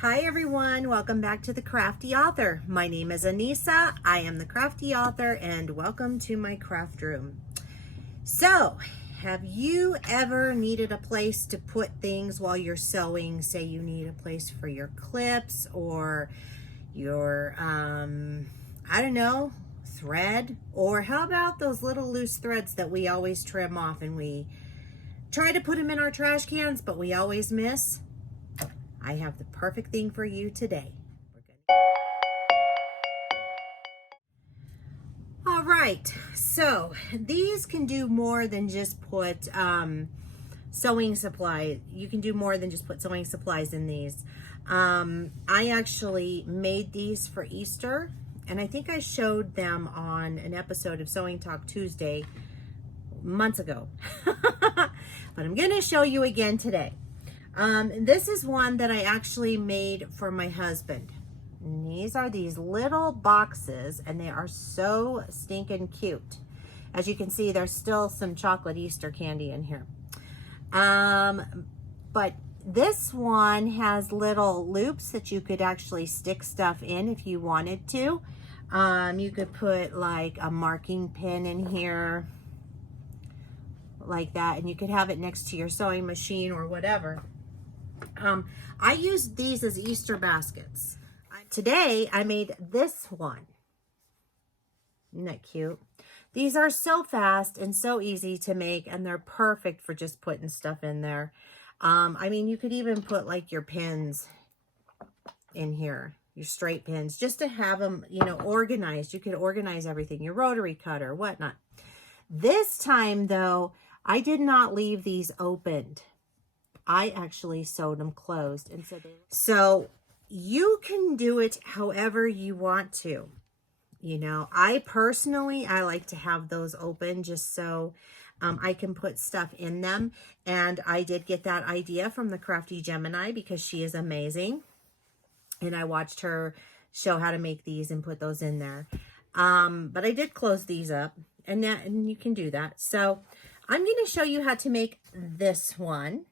Hi everyone, welcome back to the Crafty Author. My name is Anissa, I am the Crafty Author, and welcome to my craft room. So, have you ever needed a place to put things while you're sewing? Say you need a place for your clips or your, I don't know, thread? Or how about those little loose threads that we always trim off and we try to put them in our trash cans, but we always miss? I have the perfect thing for you today. All right, so these can do more than just put sewing supplies. You can do more than just put sewing supplies in these. I actually made these for Easter, and I think I showed them on an episode of Sewing Talk Tuesday months ago. But I'm going to show you again today. This is one that I actually made for my husband. And these are these little boxes, and they are so stinking cute. As you can see, there's still some chocolate Easter candy in here. But this one has little loops that you could actually stick stuff in if you wanted to. You could put like a marking pin in here like that, and you could have it next to your sewing machine or whatever. I used these as Easter baskets. Today, I made this one. Isn't that cute? These are so fast and so easy to make, and they're perfect for just putting stuff in there. I mean, you could even put like your pins in here, your straight pins, just to have them, you know, organized. You could organize everything, your rotary cutter, whatnot. This time, though, I did not leave these opened. I actually sewed them closed. And so you can do it however you want to. You know, I like to have those open just so I can put stuff in them. And I did get that idea from the Crafty Gemini because she is amazing. And I watched her show how to make these and put those in there. But I did close these up, and you can do that. So I'm going to show you how to make this one.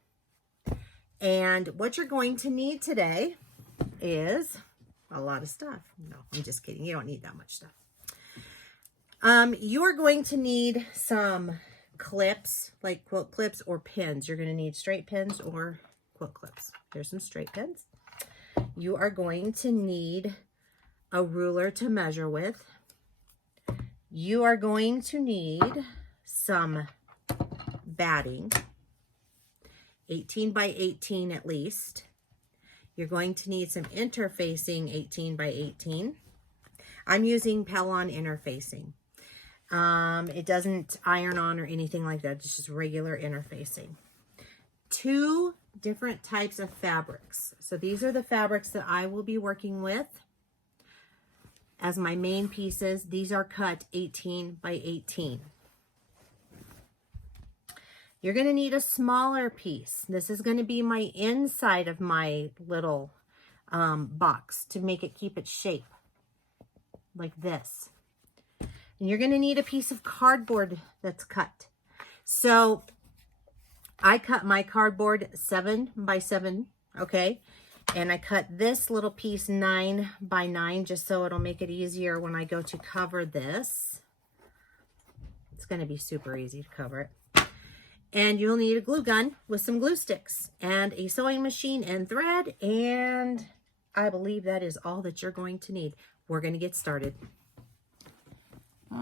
And what you're going to need today is a lot of stuff. No, I'm just kidding. You don't need that much stuff. You are going to need some clips, like quilt clips or pins. You're going to need straight pins or quilt clips. Here's some straight pins. You are going to need a ruler to measure with. You are going to need some batting. 18 by 18 at least. You're going to need some interfacing 18 by 18. I'm using Pellon interfacing. It doesn't iron on or anything like that. It's just regular interfacing. 2 different types of fabrics. So these are the fabrics that I will be working with as my main pieces. These are cut 18 by 18. You're going to need a smaller piece. This is going to be my inside of my little box to make it keep its shape, like this. And you're going to need a piece of cardboard that's cut. So I cut my cardboard 7 by 7, okay? And I cut this little piece 9 by 9 just so it'll make it easier when I go to cover this. It's going to be super easy to cover it. And you'll need a glue gun with some glue sticks and a sewing machine and thread. And I believe that is all that you're going to need. We're going to get started.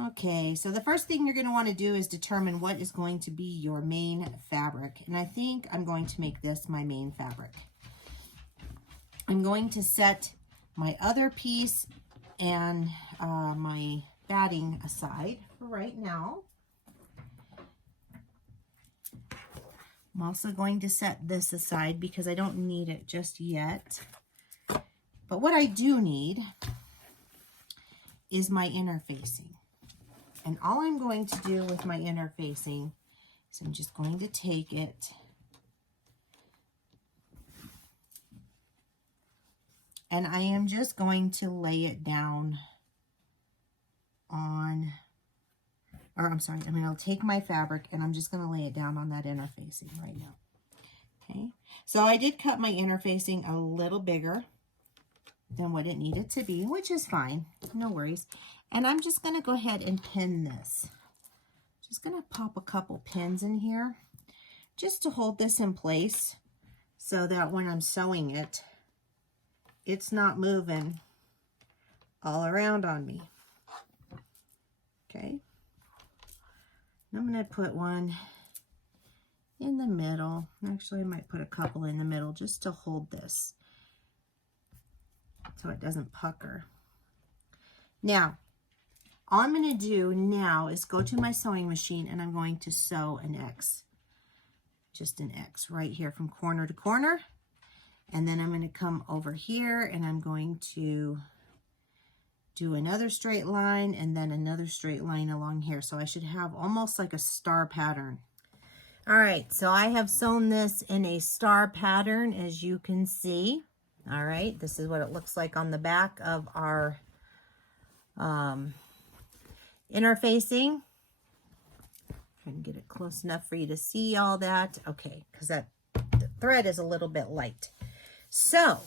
Okay, so the first thing you're going to want to do is determine what is going to be your main fabric. And I think I'm going to make this my main fabric. I'm going to set my other piece and my batting aside for right now. I'm also going to set this aside because I don't need it just yet. But what I do need is my interfacing. And all I'm going to do with my interfacing is I'm just going to take it and I am just going to lay it down on, or I'm sorry, I'll take my fabric and I'm just going to lay it down on that interfacing right now. Okay, so I did cut my interfacing a little bigger than what it needed to be, which is fine, no worries. And I'm just gonna go ahead and pin this. Just gonna pop a couple pins in here just to hold this in place so that when I'm sewing it, it's not moving all around on me. Okay. I'm gonna put one in the middle. Actually, I might put a couple in the middle just to hold this so it doesn't pucker. Now, all I'm going to do now is go to my sewing machine and I'm going to sew an X. Just an X right here from corner to corner. And then I'm going to come over here and I'm going to do another straight line and then another straight line along here. So I should have almost like a star pattern. All right, so I have sewn this in a star pattern, as you can see. All right, this is what it looks like on the back of our interfacing. Try and get it close enough for you to see all that. Okay, because the thread is a little bit light. So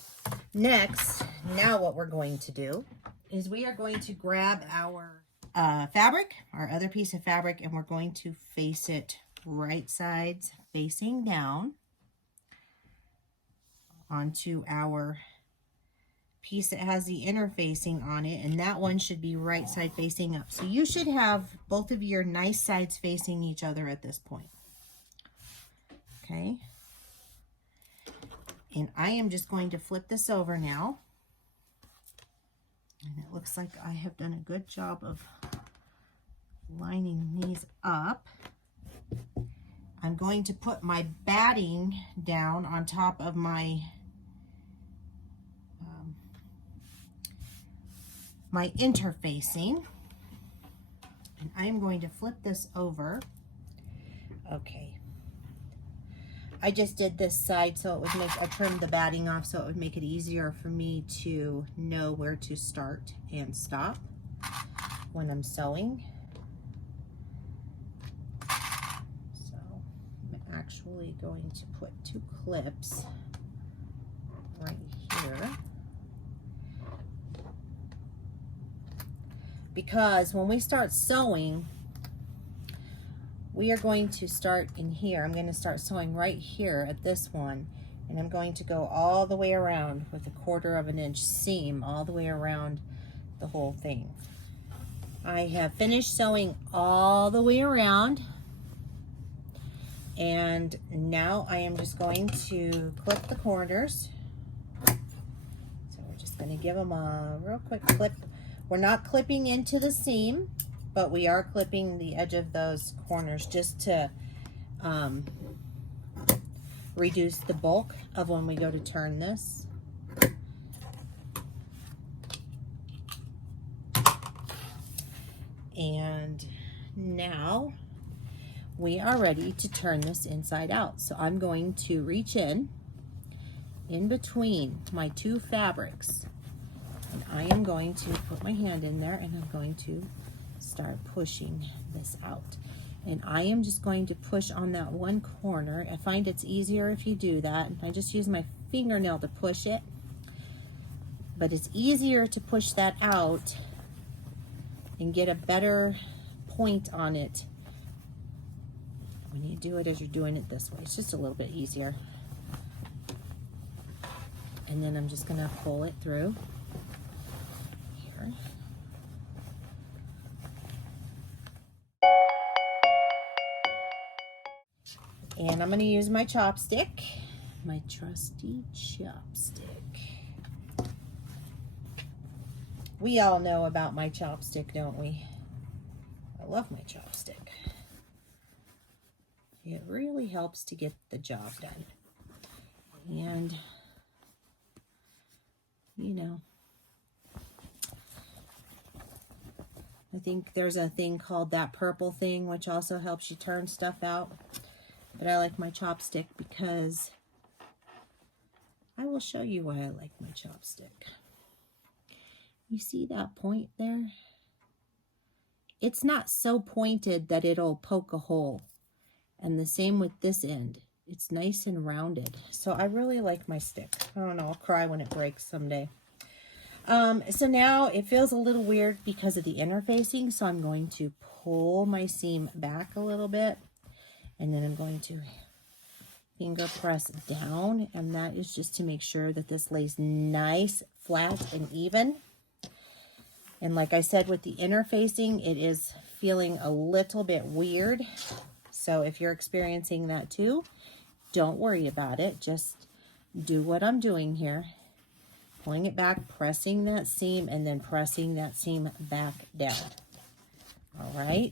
next, now what we're going to do is we are going to grab our fabric, our other piece of fabric, and we're going to face it right sides facing down onto our piece that has the interfacing on it, and that one should be right side facing up. So you should have both of your nice sides facing each other at this point. Okay. And I am just going to flip this over now. And it looks like I have done a good job of lining these up. I'm going to put my batting down on top of my my interfacing, and I'm going to flip this over. Okay, I just did this side so it would make, I trimmed the batting off so it would make it easier for me to know where to start and stop when I'm sewing. So I'm actually going to put 2 clips right here, because when we start sewing, we are going to start in here. I'm going to start sewing right here at this one, and I'm going to go all the way around with a 1/4 of an inch seam all the way around the whole thing. I have finished sewing all the way around, and now I am just going to clip the corners. So we're just going to give them a real quick clip. We're not clipping into the seam, but we are clipping the edge of those corners just to reduce the bulk of when we go to turn this. And now we are ready to turn this inside out. So I'm going to reach in between my 2 fabrics. And I am going to put my hand in there and I'm going to start pushing this out. And I am just going to push on that one corner. I find it's easier if you do that. I just use my fingernail to push it. But it's easier to push that out and get a better point on it when you do it as you're doing it this way. It's just a little bit easier. And then I'm just going to pull it through. And I'm going to use my chopstick, my trusty chopstick. We all know about my chopstick, don't we? I love my chopstick. It really helps to get the job done. And, you know, I think there's a thing called that purple thing, which also helps you turn stuff out. But I like my chopstick because I will show you why I like my chopstick. You see that point there? It's not so pointed that it'll poke a hole. And the same with this end. It's nice and rounded. So I really like my stick. I don't know, I'll cry when it breaks someday. So now it feels a little weird because of the interfacing, so I'm going to pull my seam back a little bit, and then I'm going to finger press down, and that is just to make sure that this lays nice, flat, and even. And like I said, with the interfacing, it is feeling a little bit weird. So if you're experiencing that too, don't worry about it. Just do what I'm doing here. Pulling it back, pressing that seam, and then pressing that seam back down. All right.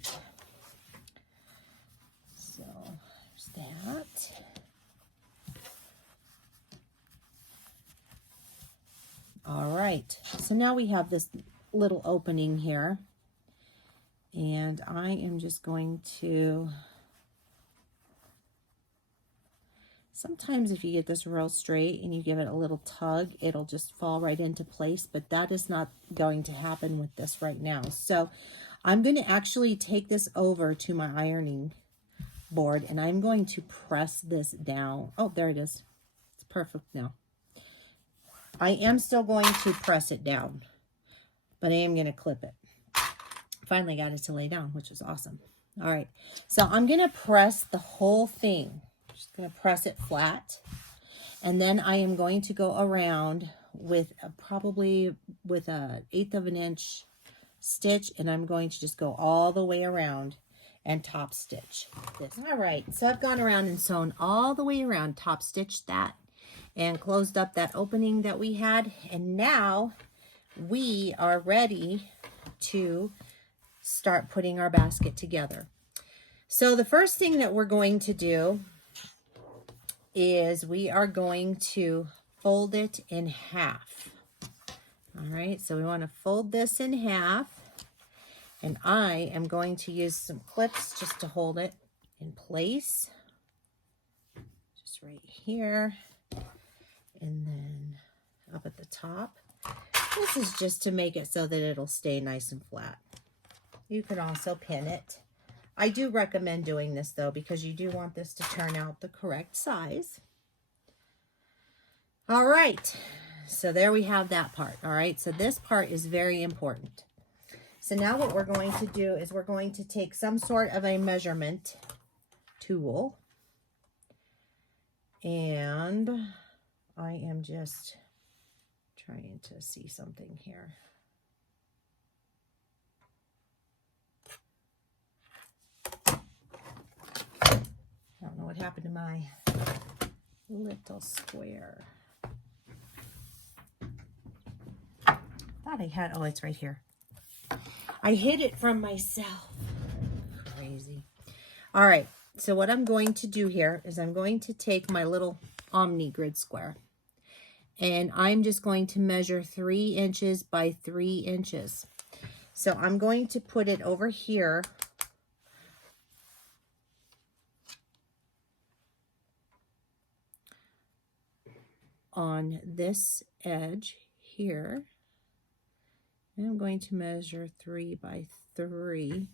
So there's that. All right. So now we have this little opening here, and I am just going to, sometimes if you get this real straight and you give it a little tug, it'll just fall right into place, but that is not going to happen with this right now. So I'm going to actually take this over to my ironing board, and I'm going to press this down. Oh, there it is. It's perfect now. I am still going to press it down, but I am going to clip it. Finally got it to lay down, which is awesome. All right, so I'm going to press the whole thing. Just going to press it flat, and then I am going to go around with probably with a 1/8 of an inch stitch, and I'm going to just go all the way around and top stitch this. All right, so I've gone around and sewn all the way around, top stitched that, and closed up that opening that we had, and now we are ready to start putting our basket together. So the first thing that we're going to do is we are going to fold it in half. All right, so we want to fold this in half, and I am going to use some clips just to hold it in place. Just right here, and then up at the top. This is just to make it so that it'll stay nice and flat. You can also pin it. I do recommend doing this though, because you do want this to turn out the correct size. All right, so there we have that part. All right, so this part is very important. So now what we're going to do is we're going to take some sort of a measurement tool, and I am just trying to see something here. I don't know what happened to my little square. Thought I had, oh, it's right here. I hid it from myself. Crazy. All right, so what I'm going to do here is I'm going to take my little Omni grid square, and I'm just going to measure 3 inches by 3 inches. So I'm going to put it over here on this edge here, and I'm going to measure 3 by 3.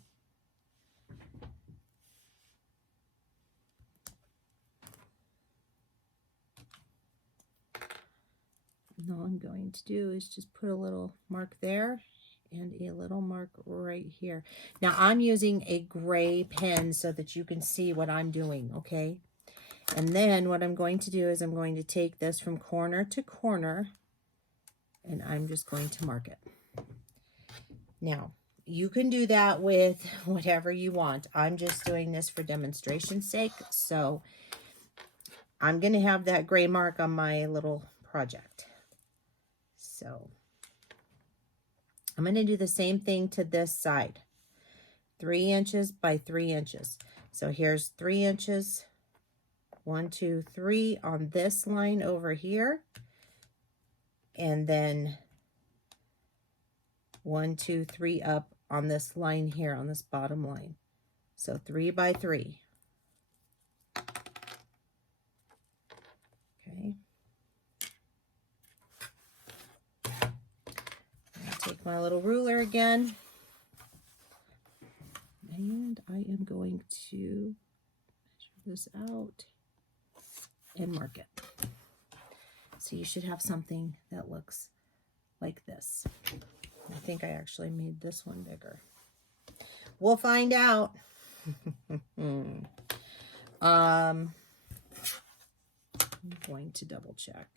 And all I'm going to do is just put a little mark there and a little mark right here. Now I'm using a gray pen so that you can see what I'm doing, okay? And then what I'm going to do is I'm going to take this from corner to corner, and I'm just going to mark it. Now, you can do that with whatever you want. I'm just doing this for demonstration's sake, so I'm going to have that gray mark on my little project. So I'm going to do the same thing to this side. 3 inches by 3 inches. So here's 3 inches. 1, 2, 3 on this line over here, and then 1, 2, 3 up on this line here, on this bottom line. So 3 by 3. Okay. I'll take my little ruler again, and I am going to measure this out and mark it. So you should have something that looks like this. I think I actually made this one bigger. We'll find out. I'm going to double check.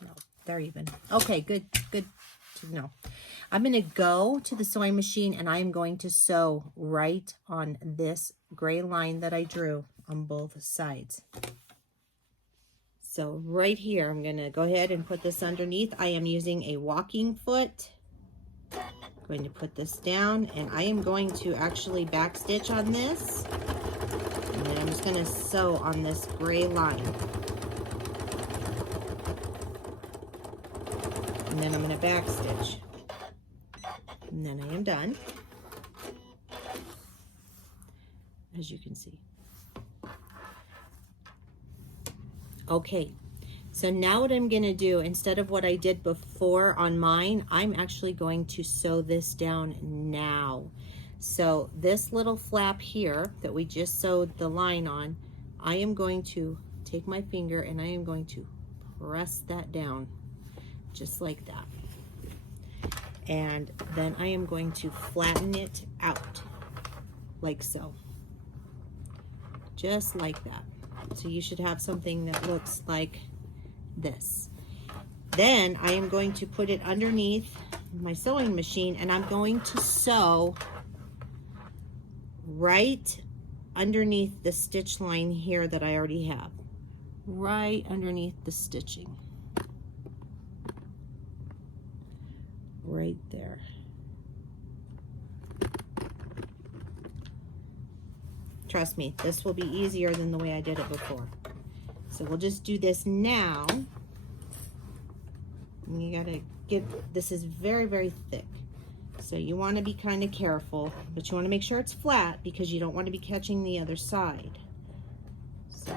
No, they're even. Okay, good to know. I'm going to go to the sewing machine and I am going to sew right on this gray line that I drew on both sides. So right here, I'm going to go ahead and put this underneath. I am using a walking foot. I'm going to put this down and I am going to actually back stitch on this. And then I'm just going to sew on this gray line. And then I'm going to back stitch. And then I am done, as you can see. Okay, so now what I'm going to do, instead of what I did before on mine, I'm actually going to sew this down now. So this little flap here that we just sewed the line on, I am going to take my finger and I am going to press that down, just like that. And then I am going to flatten it out, like so. Just like that. So you should have something that looks like this. Then I am going to put it underneath my sewing machine and I'm going to sew right underneath the stitch line here that I already have. Right underneath the stitching. Right there. Trust me, this will be easier than the way I did it before. So we'll just do this now. And you gotta this is very, very thick. So you wanna be kind of careful, but you wanna make sure it's flat because you don't wanna be catching the other side. So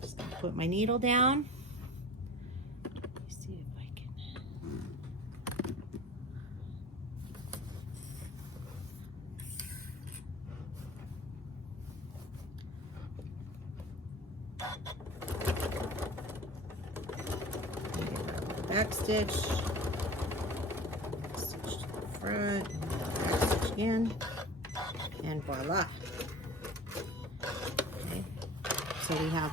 just gonna put my needle down. Back stitch, stitch to the front, back stitch again, and voila. Okay, so we have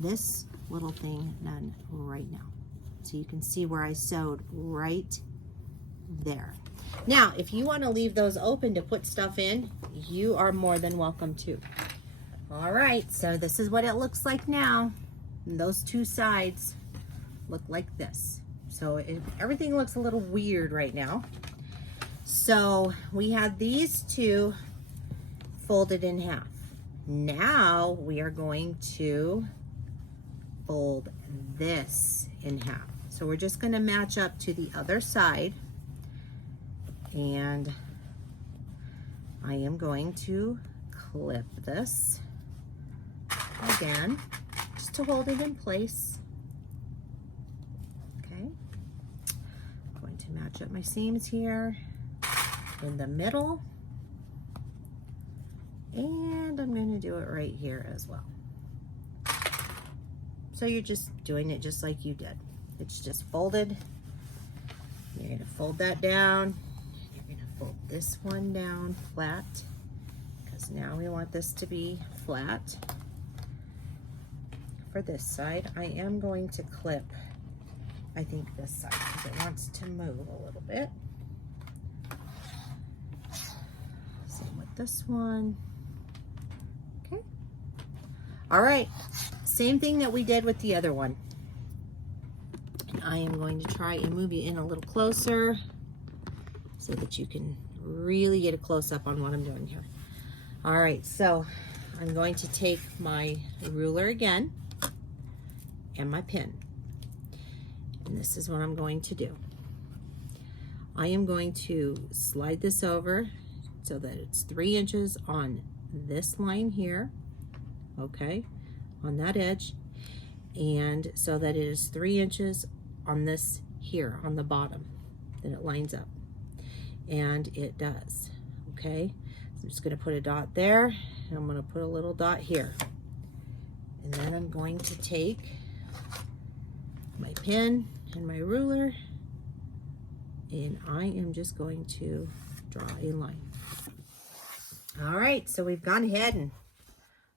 this little thing done right now. So you can see where I sewed right there. Now, if you want to leave those open to put stuff in, you are more than welcome to. All right, so this is what it looks like now. And those two sides look like this. So everything looks a little weird right now. So we had these two folded in half. Now we are going to fold this in half. So we're just going to match up to the other side. And I am going to clip this again, just to hold it in place. Okay, I'm going to match up my seams here in the middle, and I'm going to do it right here as well. So you're just doing it just like you did. It's just folded. You're going to fold that down. You're going to fold this one down flat, because now we want this to be flat. For this side, I am going to clip, I think this side, because it wants to move a little bit. Same with this one. Okay. All right, same thing that we did with the other one. And I am going to try and move you in a little closer so that you can really get a close-up on what I'm doing here. All right, so I'm going to take my ruler again and my pin, and this is what I'm going to do. I am going to slide this over so that it's 3 inches on this line here, okay, on that edge, and so that it is 3 inches on this here on the bottom, then it lines up. And it does, okay? So I'm just gonna put a dot there, and I'm gonna put a little dot here. And then I'm going to take my pen and my ruler, and I am just going to draw a line. All right, so we've gone ahead and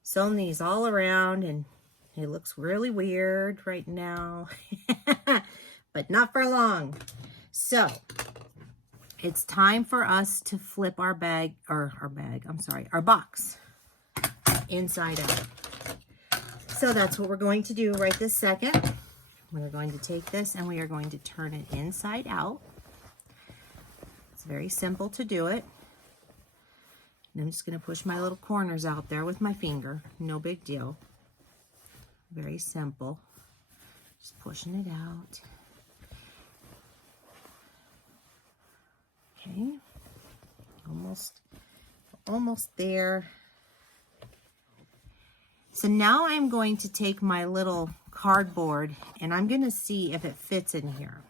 sewn these all around, and it looks really weird right now, but not for long. So it's time for us to flip our our box inside out. So that's what we're going to do right this second. We're going to take this and we are going to turn it inside out. It's very simple to do it. And I'm just going to push my little corners out there with my finger. No big deal. Very simple. Just pushing it out. Okay. Almost there. So now I'm going to take my little cardboard and I'm going to see if it fits in here.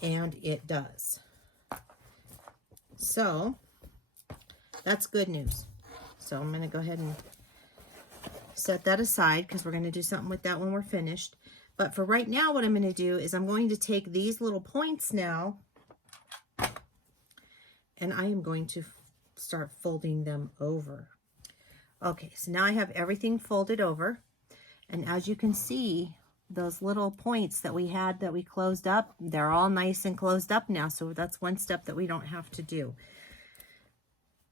And it does. So that's good news. So I'm going to go ahead and set that aside because we're going to do something with that when we're finished. But for right now, what I'm going to do is I'm going to take these little points now and I am going to start folding them over. Okay, so now I have everything folded over, and as you can see, those little points that we had that we closed up, they're all nice and closed up now, so that's one step that we don't have to do.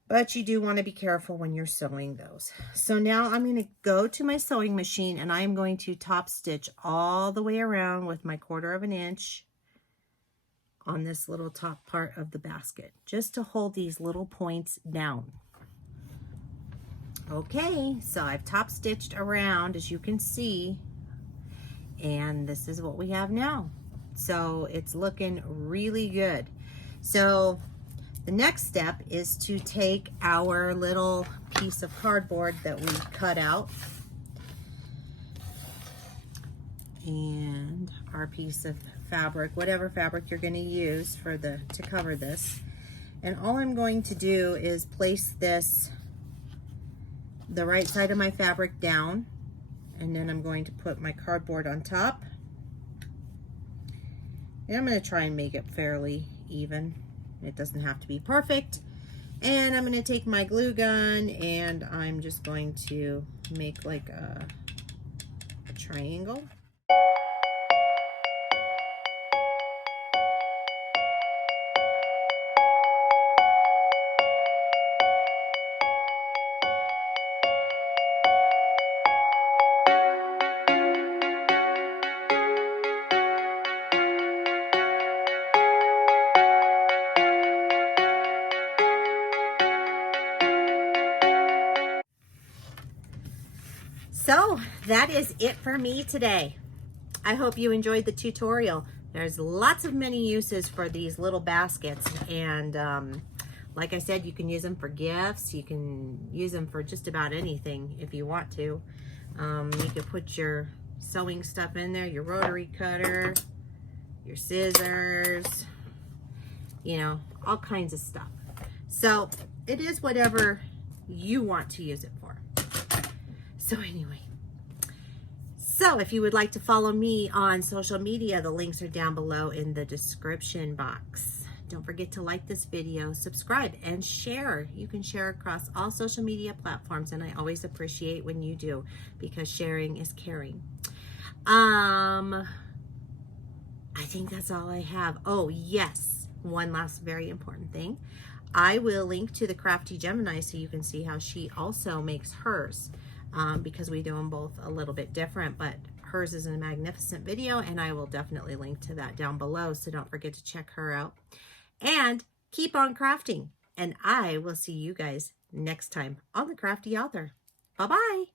But you do want to be careful when you're sewing those. So now I'm going to go to my sewing machine and I am going to top stitch all the way around with my 1/4 inch on this little top part of the basket, just to hold these little points down. Okay, so I've top stitched around, as you can see, and this is what we have now. So it's looking really good. So the next step is to take our little piece of cardboard that we cut out and our piece of fabric, whatever fabric you're going to use for to cover this. And all I'm going to do is place this, the right side of my fabric down, and then I'm going to put my cardboard on top. And I'm going to try and make it fairly even. It doesn't have to be perfect. And I'm going to take my glue gun and I'm just going to make like a triangle. So that is it for me today. I hope you enjoyed the tutorial. There's lots of many uses for these little baskets, and like I said, you can use them for gifts. You can use them for just about anything if you want to. You can put your sewing stuff in there, your rotary cutter, your scissors, you know, all kinds of stuff. So it is whatever you want to use it for. So anyway, so if you would like to follow me on social media, the links are down below in the description box. Don't forget to like this video, subscribe, and share. You can share across all social media platforms, and I always appreciate when you do, because sharing is caring. I think that's all I have. Oh yes, one last very important thing. I will link to the Crafty Gemini so you can see how she also makes hers. Because we do them both a little bit different, but hers is a magnificent video, and I will definitely link to that down below, so don't forget to check her out. And keep on crafting, and I will see you guys next time on The Crafty Author. Bye-bye.